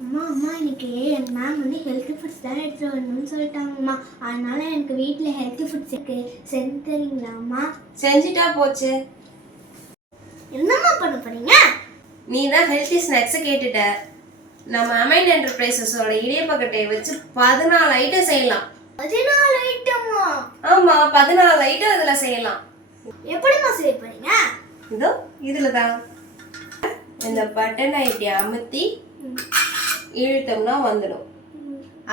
அம்மா அம்மா இன்னைக்கு என் மேம் வந்து ஹெல்த்தி ஃபுட்ஸ் தான் எடுத்துகிட்டு வரணும்னு சொல்லிட்டாங்கம்மா. அதனால எனக்கு வீட்டில் ஹெல்த்தி ஃபுட்ஸ் இருக்கு, செஞ்சு தரீங்களாம்மா? செஞ்சுட்டா போச்சு. என்னம்மா பண்ண போறீங்க? நீ தான் ஹெல்த்தி ஸ்நாக்ஸை கேட்டுட்ட. நம்ம அமைன் என்டர்பிரைசஸோட இடியப்பக்கட்டையை வச்சு 14 ஐட்டம் செய்யலாம். 14 ஐட்டமா? ஆமா, 14 ஐட்டம் இதுல செய்யலாம். எப்படிம்மா செய்ய போறீங்க? இதோ இதுல தான். இந்த பட்டனை இப்படி அமுத்தி இழுத்தோம்னா வந்துடும்.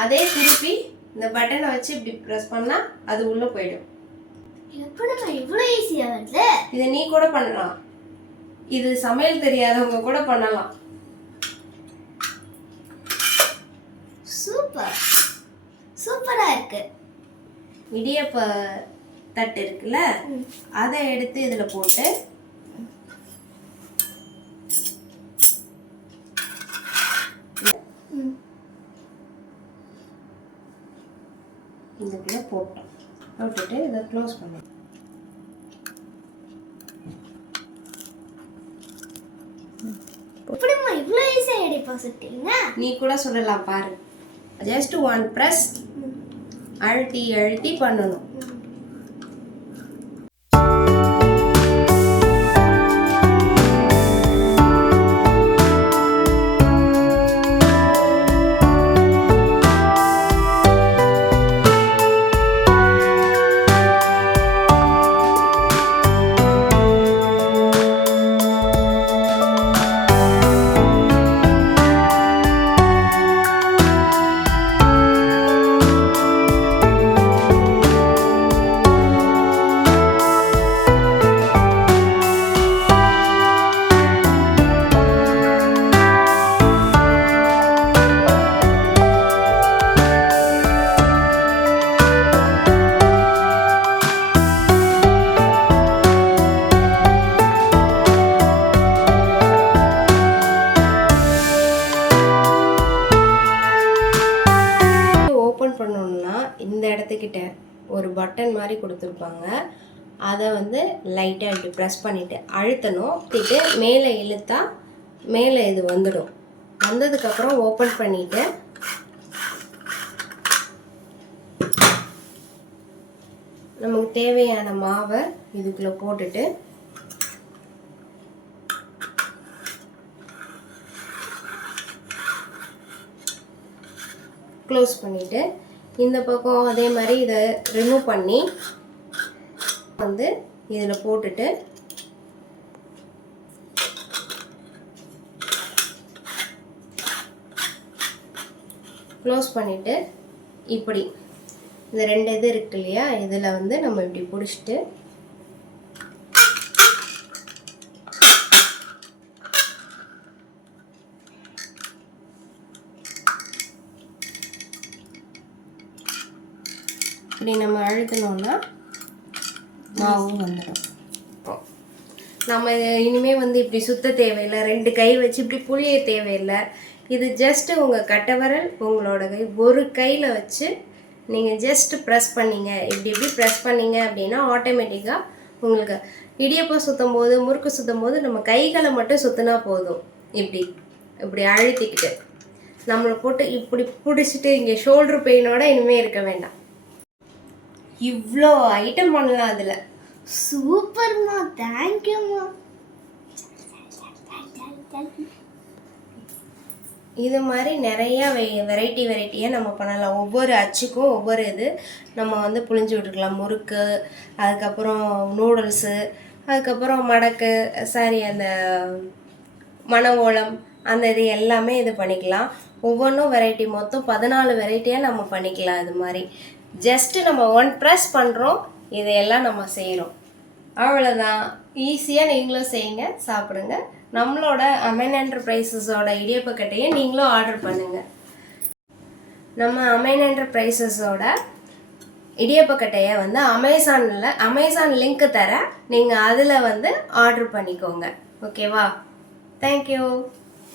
அதே திருப்பி இந்த பட்டனை வச்சு இப்படி ப்ரெஸ் பண்ணா அது உள்ள போயிடும். எப்படிம்மா இவ்வளோ ஈஸியா வருது? இதை நீ கூட பண்ணலாம். இது சமையல் தெரியாதவங்க கூட பண்ணலாம். சூப்பர், சூப்பரா இருக்கு. இடியப்ப தட்டு இருக்குல்ல, அதை எடுத்து இதுல போட்டு இதுக்குள்ள போட்டுட்டு இதை க்ளோஸ் பண்ணு. எப்படிம்மா இவ்வளோ ஈஸியா இடியப்பா சுட்டீங்க? நீ கூட சொல்லலாம் பாரு. ஜஸ்ட் 1 press அழுத்தி அழுத்தி பண்ணணும். பண்ணணும்னா இந்த இடத்துக்கிட்ட ஒரு பட்டன் மாதிரி கொடுத்துருப்பாங்க. அதை வந்து லைட்டாக இப்படி ப்ரெஸ் பண்ணிவிட்டு அழுத்தணும். மேலே இழுத்தா மேலே இது வந்துடும். வந்ததுக்கப்புறம் ஓப்பன் பண்ணிவிட்டு நமக்கு தேவையான மாவை இதுக்குள்ளே போட்டுட்டு க்ளோஸ் பண்ணிவிட்டு இந்த பக்கம் அதே மாதிரி இதை ரிமூவ் பண்ணி வந்து இதில் போட்டுட்டு க்ளோஸ் பண்ணிவிட்டு இப்படி இந்த 2 இது இருக்கு இல்லையா, இதில் வந்து நம்ம இப்படி பிடிச்சிட்டு இப்படி நம்ம அழுத்தினோம்னா மாவும் வந்துடும். நம்ம இனிமேல் வந்து இப்படி சுத்த தேவையில்லை, 2 கை வச்சு இப்படி புளிய தேவையில்லை. இது ஜஸ்ட்டு உங்கள் கட்டை உங்களோட கை ஒரு கையில் வச்சு நீங்கள் ஜஸ்ட் ப்ரெஸ் பண்ணிங்க. இப்படி ப்ரெஸ் பண்ணிங்க அப்படின்னா ஆட்டோமேட்டிக்காக உங்களுக்கு இடியப்பம் சுற்றும் போது முறுக்கு சுற்றும் போது நம்ம கைகளை மட்டும் சுற்றினா போதும். இப்படி அழுத்திக்கிட்டு நம்மளை போட்டு இப்படி பிடிச்சிட்டு இங்கே ஷோல்டர் பெயினோட இனிமேல் இருக்க வேண்டாம். இவ்வளோ ஐட்டம் பண்ணலாம் அதில். சூப்பர்மா, தேங்க்யூம்மா. இது மாதிரி நிறையா வெரைட்டியாக நம்ம பண்ணலாம். ஒவ்வொரு அச்சுக்கும் ஒவ்வொரு இது நம்ம வந்து புழிஞ்சு விட்டுருக்கலாம். முறுக்கு, அதுக்கப்புறம் நூடுல்ஸு, அதுக்கப்புறம் மடக்கு, அந்த மண ஓலம், அந்த இது எல்லாமே இது பண்ணிக்கலாம். ஒவ்வொன்றும் வெரைட்டி, மொத்தம் 14 வெரைட்டியாக நம்ம பண்ணிக்கலாம். இது மாதிரி ஜஸ்ட்டு நம்ம 1 ப்ரெஸ் பண்ணுறோம், இதையெல்லாம் நம்ம செய்கிறோம். அவ்வளோதான். ஈஸியாக நீங்களும் செய்யுங்க, சாப்பிடுங்க. நம்மளோட அமைன் என்டர்பிரைசஸோட இடியப்பக்கட்டையை நீங்களும் ஆர்டர் பண்ணுங்கள். நம்ம அமைன் என்டர்பிரைசஸோட இடியப்பக்கட்டையை வந்து அமேசான் லிங்க் தரேன். நீங்கள் அதில் வந்து ஆர்டர் பண்ணிக்கோங்க. ஓகேவா? தேங்க்யூ.